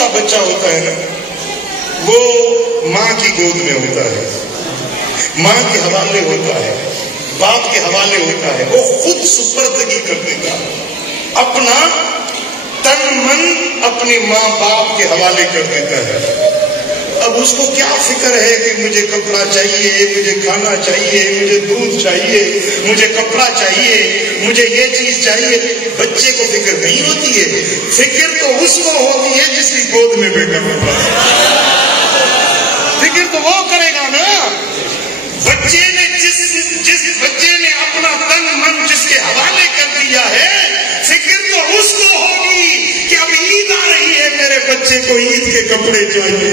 چھوٹا بچہ ہوتا ہے نا، وہ ماں کی گود میں ہوتا ہے، ماں کے حوالے ہوتا ہے، باپ کے حوالے ہوتا ہے، وہ خود سپردگی کر دیتا ہے، اپنا تن من اپنی ماں باپ کے حوالے کر دیتا ہے۔ اب اس کو کیا فکر ہے کہ مجھے کپڑا چاہیے، مجھے کھانا چاہیے، مجھے دودھ چاہیے، مجھے کپڑا چاہیے، مجھے یہ چیز چاہیے؟ بچے کو فکر نہیں ہوتی ہے، فکر تو اس کو ہوتی ہے جس کی گود میں بیٹا ہوتا ہے، فکر تو وہ کرے گا نا۔ بچے نے جس بچے نے اپنا تن من جس کے حوالے کر دیا ہے، فکر تو اس کو ہوگی کہ اب عید آ رہی ہے، میرے بچے کو عید کے کپڑے چاہیے،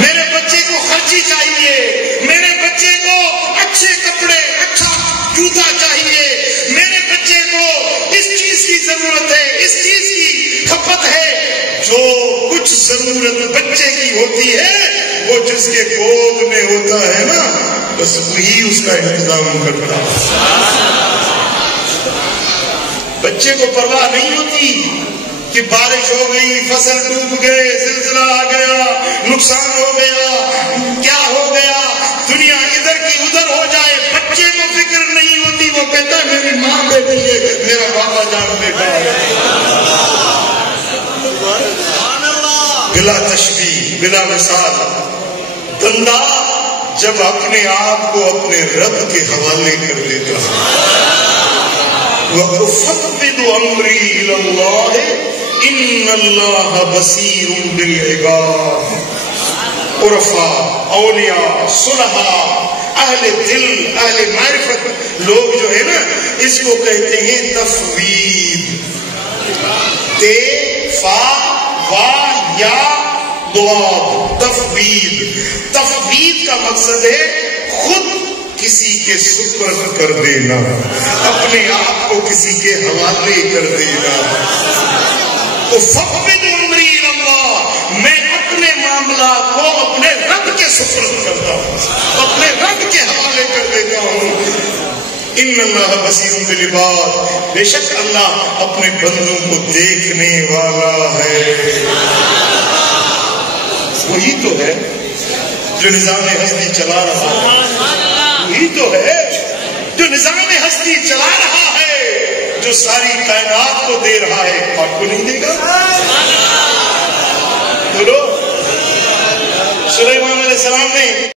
میرے بچے کو خرچی چاہیے، میرے بچے کو اچھے کپڑے، اچھا جوتا چاہیے، میرے بچے کو اس چیز کی ضرورت ہے، اس چیز کی کھپت ہے۔ جو کچھ ضرورت بچے کی ہوتی ہے وہ جس کے گود میں ہوتا ہے نا، بس وہی اس کا انتظام کرتا ہے۔ بچے کو پرواہ نہیں ہوتی کہ بارش ہو گئی، فصل ڈوب گئے، زلزلہ آ گیا، نقصان ہو گیا، کیا ہو گیا، دنیا ادھر کی ادھر ہو جائے، بچے کو فکر نہیں ہوتی۔ وہ کہتا ہے میری ماں بیٹھی ہے، میرا بابا جان بیٹا ہے۔ بلا تشبیہ، بلا مثال، بندہ جب اپنے آپ کو اپنے رب کے حوالے کر دیتا ہے، وَأُفَوِّضُ أَمْرِي إِلَى اللَّهِ إِنَّ اللَّهَ بَصِيرٌ بِالْعِبَادِ۔ عرفاء، اولیاء، صلحاء، اہل دل، اہل معرفت لوگ جو ہے نا، اس کو کہتے ہیں تفویض۔ تے فا وا یا ضاد، تفویض۔ تفویض کا مقصد ہے خود کسی کے سپرد کر دینا، اپنے آپ کو کسی کے حوالے کر دینا۔ تو فَأُفَوِّضُ أَمْرِي إِلَى اللَّهِ، میں اپنے معاملات کو اپنے رب کے سپرد کرتا ہوں، اپنے رب کے حوالے کر دیتا ہوں۔ ان اللہ بصیر بالعباد، بے شک اللہ اپنے بندوں کو دیکھنے والا ہے۔ وہی تو ہے جو نظام ہستی چلا رہا ہے، وہی تو ہے جو نظام ہستی چلا رہا ہے، جو ساری کائنات کو دے رہا ہے، آپ کو نہیں دے گا؟ بولو۔ سلیمان علیہ السلام نے